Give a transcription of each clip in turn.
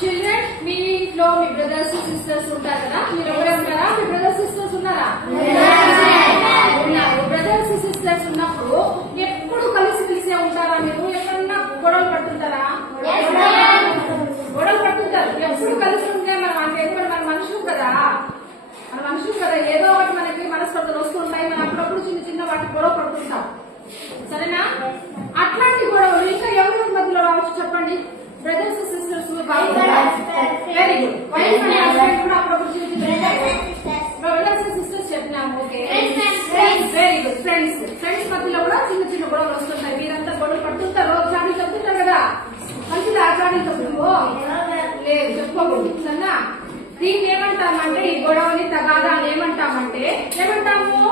Children మీ ఇంట్లో మీ brothers sisters ఉంటారు కదా, మీరు ఎవరే ఉంటారా? మీ బ్రదర్స్ సిస్టర్స్ ఉన్నారా? ఉన్నారు. బ్రదర్స్ సిస్టర్స్ ఉన్నప్పుడు ఎప్పుడు కలిసి పిలిచే ఉంటారా? మీరు ఎప్పుడన్నా గొడవలు పడుతుంటారా? గొడవలు పడుతుంటారు. ఎప్పుడు కలిసి ఉంటే మనం అంటే ఎందుకంటే మన మనుషులు కదా, ఏదో ఒకటి మనకి మనస్పర్ధలు వస్తూ ఉంటాయి. మనం అప్పుడప్పుడు చిన్న చిన్న వాటికి గొడవ పడుతుంటాం. సరేనా? అట్లాంటి గొడవలు ఇంకా ఎవరి మధ్యలో రావచ్చు చెప్పండి? Brothers sisters. Very good. Wife and husband కూడా అప్పుడప్పుడు చిన్న చిన్న బ్రదర్స్ సిస్టర్స్ చెప్పినాము. Okay, very good. ఫ్రెండ్స్ మధ్యలో కూడా చిన్న చిన్న గొడవలు వస్తుంటాయి. మీరంతా గొడవలు పడుతుంటారు, చాడీలు చెప్తుంటారు కదా. మంచిది ఆ చాడీలు చెప్తుందో లేదు, చెప్పుకోకూడదు. సరేనా? దీన్ని ఏమంటామంటే, ఈ గొడవని తగాదాన్ని ఏమంటామంటే ఏమంటాము?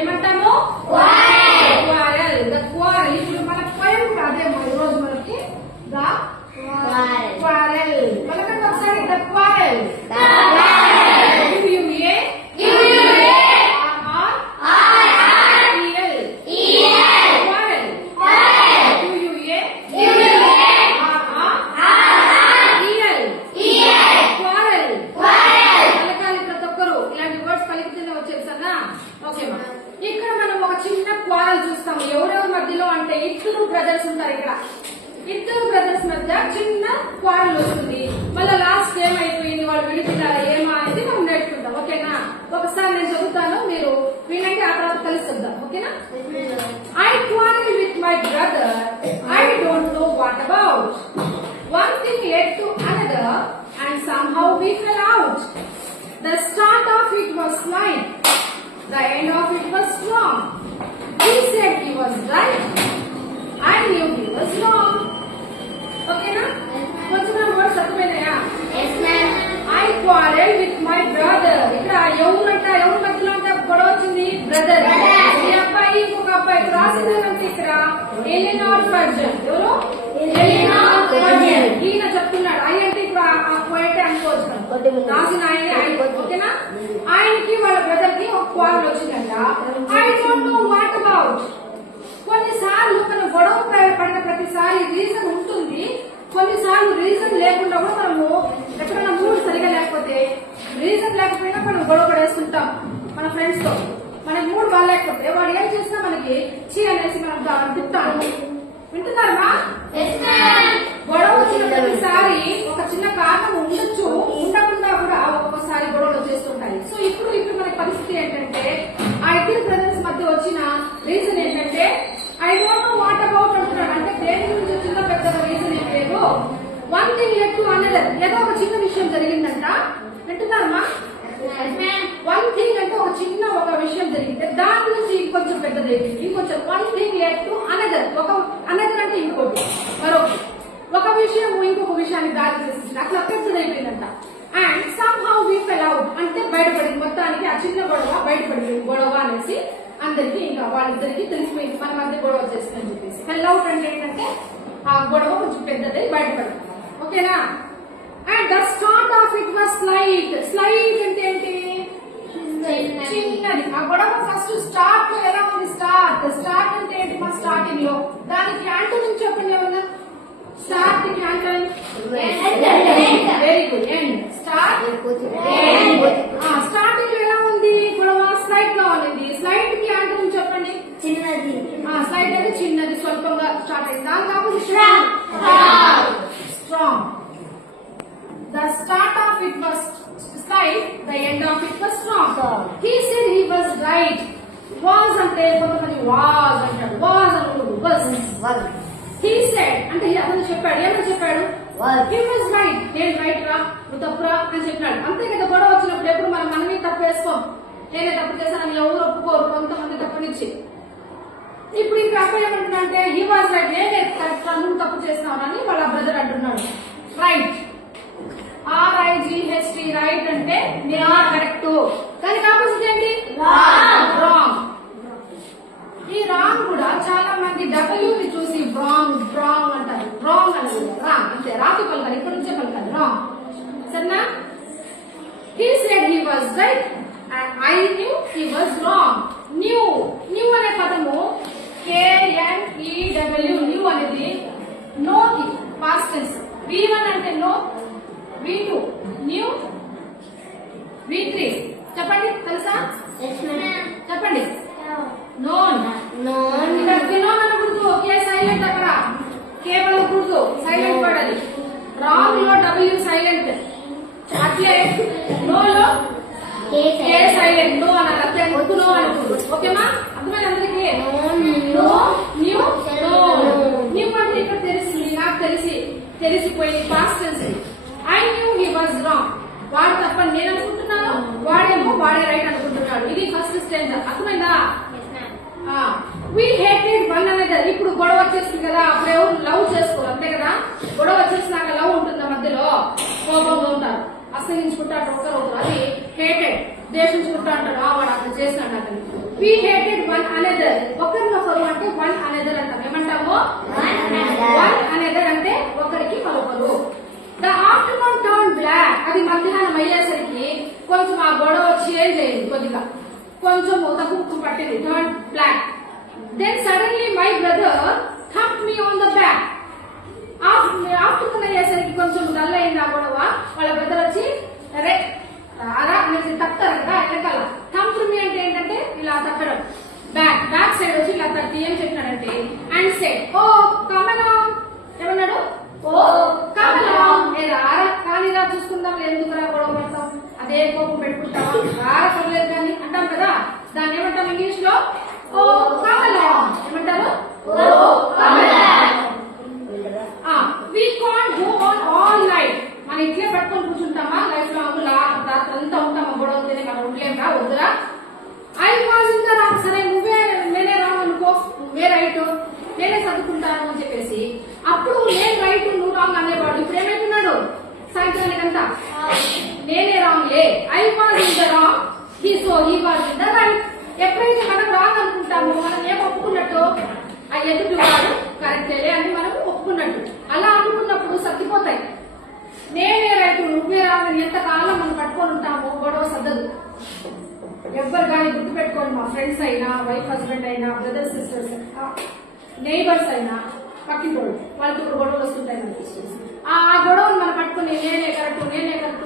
ఏమంటాము? ఇప్పుడు మన పోయం అదేమో ఈరోజు మనకి పలకండి ఒకసారి. ద క్వారెల్. ఇక్కడ మనం ఒక చిన్న క్వారల్ చూస్తాము. ఎవరెవరి మధ్యలో అంటే ఇద్దరు బ్రదర్స్ ఉంటారు. ఇక్కడ ఇద్దరు బ్రదర్స్ మధ్య చిన్న క్వారల్ వస్తుంది. మళ్ళీ లాస్ట్ ఏమైపోయింది, వాళ్ళు విడిపోతారా ఏమా అనేది మనం నేర్చుకుంటాం. ఓకేనా? ఒకసారి నేను చదువుతాను, మీరు వినండి, ఆ తర్వాత కలిసి వద్దాం. ఓకేనా? I quarrel with my brother, I don't know what about. One thing led to another and somehow we fell out. The start of it was light, the end of it was wrong. He said he was right, I knew he was wrong. Okay na? కొంచెం words అర్థమైనాయా? Yes ma'am. I quarrel with my brother. ఇక్కడ ఎవరి మధ్యలో అంటే గొడవ వచ్చింది? Brother. ఈ అబ్బాయి ఇంకొక అబ్బాయి రాసిందంటే ఇక్కడ ఎలినార్ ఫర్జన్. ఎవరు? ఎలినార్ ఫర్జన్. ఈయన చెప్తున్నాడు. ఆయన అంటే ఇప్పుడు ఆ పోయిటే అనుకోవచ్చు, రాసిన ఆయనే. ఓకేనా? ఆయనకి వాళ్ళ బ్రదర్ కి ఒక క్వారల్ వచ్చిందంట. I don't know what about. కొన్నిసార్లు మనం గొడవ పడిన ప్రతిసారి రీజన్ ఉంటుంది, కొన్నిసార్లు రీజన్ లేకుండా కూడా మనము ఎక్కడైనా మూడ్ సరిగా లేకపోతే, రీజన్ లేకపోయినా మనం గొడవ పడేస్తుంటాం మన ఫ్రెండ్స్ తో. మన మూడ్ బాగాలేకపోతే వాడు ఏం చేసినా మనకి చీ అనేసి మనం తిట్టాము. వింటున్నారా? గొడవ వచ్చిన ప్రతిసారి ఒక చిన్న కారణం ఉండొచ్చు, ఉండకుండా కూడా ఒక్కొక్కసారి గొడవలు వచ్చేస్తుంటాయి. సో ఇప్పుడు మన పరిస్థితి ఏంటంటే, ఆ ఇద్దరు బ్రదర్స్ మధ్య వచ్చిన రీజన్ ఏంటంటే I don't know what about అంటున్నాడు. అంటే దేని గురించి వచ్చిన పెద్ద రీజన్ ఏం లేదు. One thing led to another. ఏదో ఒక చిన్న విషయం జరిగిందంట. వింటున్నారమ్మా? వన్ థింగ్ అంటే ఒక విషయం జరిగింది, దాని నుంచి ఇంకొంచెం పెద్దది, ఇంకొంచెం. One thing led to another. Another అంటే ఇంకోటి, మరొకటి. ఒక విషయం ఇంకొక విషయానికి దారి చేసింది, అట్లా పెద్దదైపోయిందంట. And somehow we fell out అంటే బయటపడింది. మొత్తానికి ఆ చిన్న గొడవ బయటపడింది. గొడవ అనేసి అందరికి ఇంకా వాళ్ళిద్దరికి తెలిసిపోయింది, మన మధ్య గొడవ వచ్చేసిందని చెప్పేసి. ఫెల్ అవుట్ అంటే ఏంటంటే ఆ గొడవ కొంచెం పెద్దదై బయటపడింది. ఓకేనా? And the start of it was slight. Slight అంటే ఏంటి? చిన్నది. ఆ గొడవ ఫస్ట్ స్టార్ట్ లో ఎలా ఉంది? స్టార్ట్ అంటే ఏంటి? మా స్టార్టింగ్ లో. దానికి యాంటోనిమ్ చెప్పండి ఏమన్నా. స్టార్ట్ కి antonym very good, end. Starting లో ఎలా ఉంది గొడవ? స్లైట్ లో ఉంది. స్లైట్ కి యాంటోనిమ్ చెప్పండి. చిన్నది. స్లైట్ అంటే చిన్నది, స్వల్పంగా స్టార్ట్ అయింది. దాని కాకపోతే strong. The start of it was slight, the end of it was strong. He said he was right. Was అంటే కొంతమంది was అంటాడు. Was అనుకోడు, was. He said అంటే అతను చెప్పాడు. ఏమని చెప్పాడు? He was right. నేను రైట్ రా, నువ్వు తప్పురా అని చెప్పాడు. అంతే కదా. గొడవ వచ్చినప్పుడు ఎప్పుడు మనమే తప్పు వేస్తాం. నేనే తప్పు చేశానని ఎవరు ఒప్పుకోరు, కొంతమంది తప్పునిచ్చి. ఇప్పుడు ఇక్కడ అబ్బాయి ఏమంటున్నా అంటే he was right, నేనే కరెక్ట్, నువ్వు తప్పు చేస్తున్నావు అని వాళ్ళ బ్రదర్ అంటున్నాడు. రైట్, RIGHT, రైట్ అంటే నేను కరెక్ట్. దానికి ఆపోజిట్ ఏంటి? రాంగ్. ఈ రాంగ్ కూడా చాలా మంది W ని చూసి రాంగ్ అంటారు. రాంగ్ అనేది రాంగ్ అంతే, రాకి పలకాలి, ఇక్కడి నుంచే పలకాలి. రాంగ్. సరేనా? He said he was right and I knew he was wrong. New అనే పదము KNEW, న్యూ అనేది నో కి పాస్ట్ టెన్స్. V1 అంటే నో, V2 న్యూ, V3 చెప్పండి తెలుసా? చెప్పండి. నోన్. ఇక్కడ కెనాన్ అనకూడదు, కే సైలెంట్, అక్కడ కేవలం కూడదు, సైలెంట్ పడాలి. రాంగ్ లో W సైలెంట్, అట్లే నో లో కే సైలెంట్, నో అనాలి, అట్లే నో అనకూడదు. ఓకేమా? అర్థమైంది అందరికీ? No new no. న్యూ అంటే ఇక్కడ తెలిసింది, నాకు తెలిసిపోయింది, past tense. I knew he was wrong, వాడు తప్పని నేను అనుకుంటున్నాను, వాడేమో వాడే రైట్ అనుకుంటున్నాడు. ఇది ఫస్ట్ స్టెంజ్. అర్థమైందా? We hated one another. ఇప్పుడు గొడవ వచ్చేస్తుంది కదా, అప్పుడు ఎవరు లవ్ చేసుకోరు, అంతే కదా? గొడవ వచ్చేసినాక లవ్ ఉంటుందా మధ్యలో? కోపంగా ఉంటారు, అసహించుకుంటారు ఒకరు ఒకరు, అది హేటెడ్. ద్వేషించుకుంటా అంటారు, వాడు అక్కడ చేసినాడు అతను. We hated one another. ఒకరినొకరు అంటే one another అంటాం. ఏమంటాము? one another అంటే ఒకరికి మరొకరు. The afternoon turned black. అది మధ్యాహ్నం అయ్యేసరికి కొంచెం ఆ గొడవ చేంజ్ అయింది, కొద్దిగా కొంచెం తగ్గు పట్టింది, turn black. Then suddenly my brother thumped me on the back. Afternoon అయ్యేసరికి కొంచెం డల్ అయింది ఆ గొడవ. వాళ్ళ బ్రదర్ వచ్చి అరే అలా అనేసి తప్పుతారు కదా వెనకాల. థంప్ మీ అంటే ఏంటంటే ఇలా తప్పడం, బ్యాక్ సైడ్ వచ్చి ఇలా తప్పి ఏం చెప్పినాడంటే అండ్ సెడ్ ఓ కమలాం. ఏమన్నాడు? ఓ కమలాం. కానీరా చూసుకుందాం, ఎందుకురా గొడవ పడతాం, అదే కోపం పెట్టుకుంటావా, రారా పర్లేదు కానీ అంటాం కదా. దాన్ని ఏమంటాం ఇంగ్లీష్ లో? ఓ కమలాం. ఏమంటారు? ఓ కమలాం. We can't go on all night. మనం ఇట్లే పట్టుకొని కూర్చుంటామా లైఫ్ లాంగ్? రాత్రంతా ఉంటామా గొడవతోనే? మనం ఉండలేమా? వద్దురా. I was in the wrong. సరే నేనే రాంగ్ అనుకో, నువ్వే రైట్, నేనే సర్దుకుంటాను అని చెప్పేసి అప్పుడు నేను రైట్ నువ్వు రాంగ్ అనేవాడు. ఇప్పుడు ఏమైతున్నాడు సాయంత్రానికంతా? నేనే రాంగ్ లే, I was in the wrong, he was in the right. ఎప్పుడైతే మనం రాంగ్ అనుకుంటామో మనం ఏం ఒప్పుకున్నట్టు? ఆ ఎదుటి వాడు కరెక్టే అని మనం ఒప్పుకున్నట్టు. అలా అనుకున్నప్పుడు సర్దిపోతాయి. నేనే రైతు నువ్వే రాని ఎంతకాలం మనం పట్టుకొని ఉంటాము, గొడవ సర్దదు. ఎవ్వరు కానీ గుర్తు పెట్టుకోండి, మా ఫ్రెండ్స్ అయినా, వైఫ్ హస్బెండ్ అయినా, బ్రదర్స్ సిస్టర్స్, నైబర్స్ అయినా, పక్కింటోళ్ళు, వాళ్ళతో గొడవలు వస్తుంటాయి. ఆ గొడవను మనం పట్టుకుని నేనే కరెక్ట్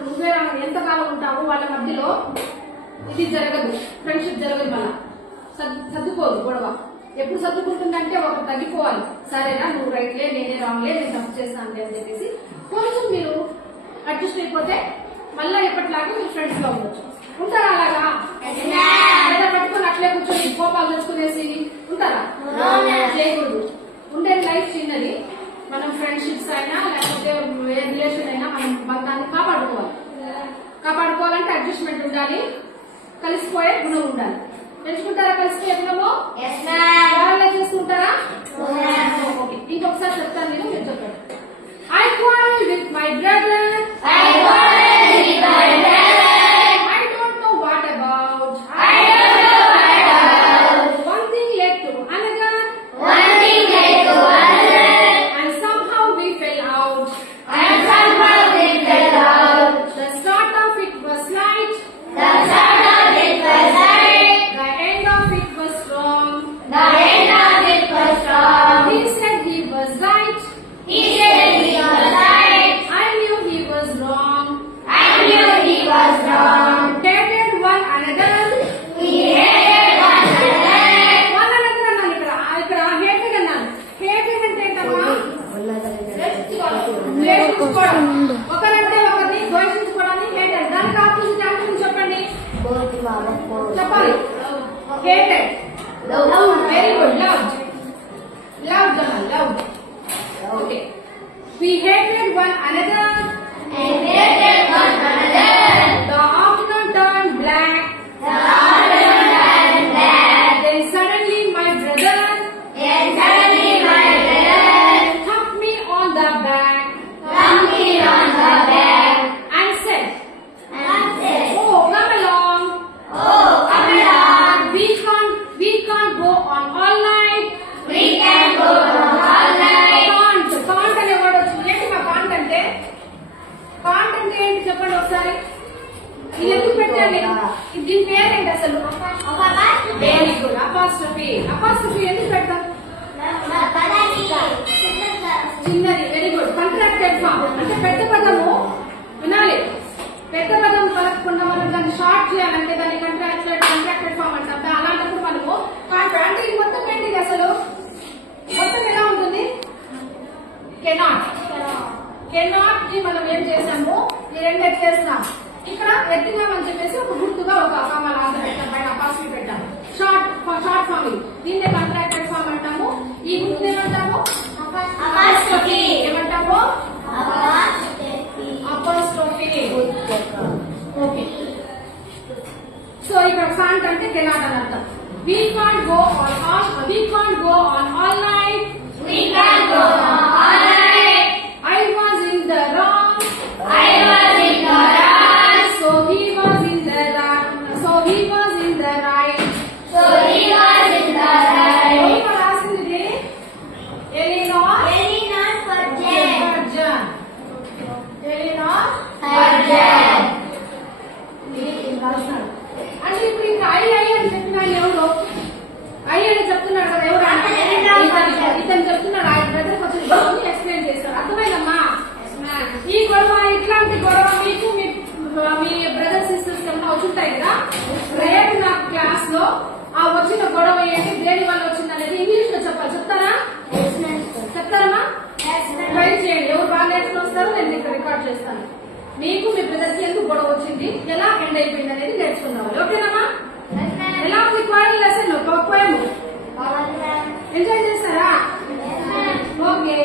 నువ్వే రాని ఎంతకాలం ఉంటాము వాళ్ళ మధ్యలో, ఇది జరగదు, ఫ్రెండ్షిప్ జరగదు. మళ్ళా సర్దుకోదు గొడవ. ఎప్పుడు సర్దుకుంటుందంటే ఒకరు తగ్గిపోవాలి. సరేనా నువ్వు రైట్లే, నేనే రాంగ్లే, నేను తప్పు చేస్తానులే అని చెప్పేసి కొంచెం మీరు అడ్జస్ట్ అయిపోతే మళ్ళా ఎప్పటిలాగా మీరు ఫ్రెండ్స్ గా ఉండొచ్చు. ఉంటారా అలాగా? లేదా పట్టుకుని అట్లే కూర్చొని కోపాలు తెచ్చుకునేసి ఉంటారా? చేయకూడదు. ఉండేది లైఫ్ చిన్నది. మనం ఫ్రెండ్షిప్స్ అయినా లేకపోతే ఏ రిలేషన్ అయినా మనం బంధాన్ని కాపాడుకోవాలంటే అడ్జస్ట్మెంట్ ఉండాలి, కలిసిపోయే గుణం ఉండాలి. పెంచుకుంటారా కలిసిపోయే గుణము? ఎవరైనా చేసుకుంటారా? ఓకే, ఇంకొకసారి చెప్తాను నేను, మీరు చెప్పండి. I quarreled with my brother. I don't know what about. One thing led to another. And somehow we fell out. The start of it was light. The end of it was strong. He said he was right. I knew he was wrong. Hated one another. One another అన్నాను ఇక్కడ hated అన్నాను. hated అంటే ఏంటమ్మా? ద్వేషించుకోవడం. ఒకరంటే ఒకరిని ద్వేషించుకోవడాన్ని hated. దానికి opposite అంటే చెప్పండి, చెప్పాలి. hated. Very good. Loved అన్నాను. loved. Okay. We hated one another. The afternoon turned black. Then suddenly my brother thumped me on the back and said, oh, come along. We can't go on all night. Can't అనే word వచ్చింది. ఏంటి మా can't అంటే? Can't అంటే ఏంటి చెప్పండి ఒకసారి. ఇది ఎందుకు పెట్టాను నేను? దీని పేరేంటి అసలు? Very good, apostrophe. అపాస్ట్రఫీ ఎందుకు పెడతాం? చిన్నది. Very good. Contracted form. అంటే పెద్ద పదము వినాలి. పెద్ద పదం పలకకుండా మనం దాన్ని షార్ట్ చేయాలంటే దాన్ని కంట్రాక్టెడ్ ఫామ్ అంటాం. అలాంటప్పుడు మనము అంటే ఇది మొత్తం ఏంటి అసలు మొత్తం ఎలా ఉంటుంది? కెనాట్ కి మనం ఏం చేసాము? ఈ రెండు ఎత్తేస్తాం. ఇక్కడ ఎత్తినామని చెప్పేసి ఒక గుర్తుగా ఒక కామాల ఆంధ్ర పెట్టాం, పైన అపాస్ట్రఫీ పెట్టాం. షార్ట్ ఫామ్ ఇది. దీన్నే కంట్రాక్టెడ్ ఫామ్ అంటాము. ఈ గుర్తు ఏమంటాము? అపాస్ట్రఫీ. ఏమంటాము? అపాస్ట్రఫీ. ఓకే. సో ఇక్కడ ఫాంట్ అంటే కెనాట్ అని అర్థం. We can't go on all night. We can't go on all night. I was in the wrong. I was in the right. So he was in the right. So he was in the right. So he was in the right. ఎవరు రాసింది? Eleanor Farjeon. Eleanor Furjan. ఇది రాస్తున్నాడు. అంటే ఇప్పుడు ఇంకా I అని చెప్పిన ఎవరు? ఐ అని చెప్తున్నాడు కదా, ఎవరు? ఇతను చెప్తున్నాడు. ఆయన బ్రదర్కి వచ్చిన గొడవని ఎక్స్ప్లెయిన్ చేస్తారు. అర్థమైందమ్మా? ఈ గొడవ, ఇట్లాంటి గొడవ మీకు మీ బ్రదర్ సిస్టర్స్ కన్నా వచ్చుంటాయి కదా. రేపు నాకు క్లాస్ లో ఆ వచ్చిన గొడవ ఏంటి, దేని వల్ల వచ్చింది అనేది ఇంగ్లీష్ లో చెప్పాలి. చెప్తారా? చెప్తారమ్మా? ట్రై చేయండి. ఎవరు బాగా నేర్చుకుని వస్తారో నేను ఇక్కడ రికార్డ్ చేస్తాను. మీకు మీ బ్రదర్కి ఎందుకు గొడవ వచ్చింది, ఎలా ఎండ్ అయిపోయింది అనేది నేర్చుకుందాం. ఓకేనమ్మా? ఎలా ఉంది క్వారల్ లెసన్? పోయాము. ఎంజాయ్ చేస్తారా? ఓకే.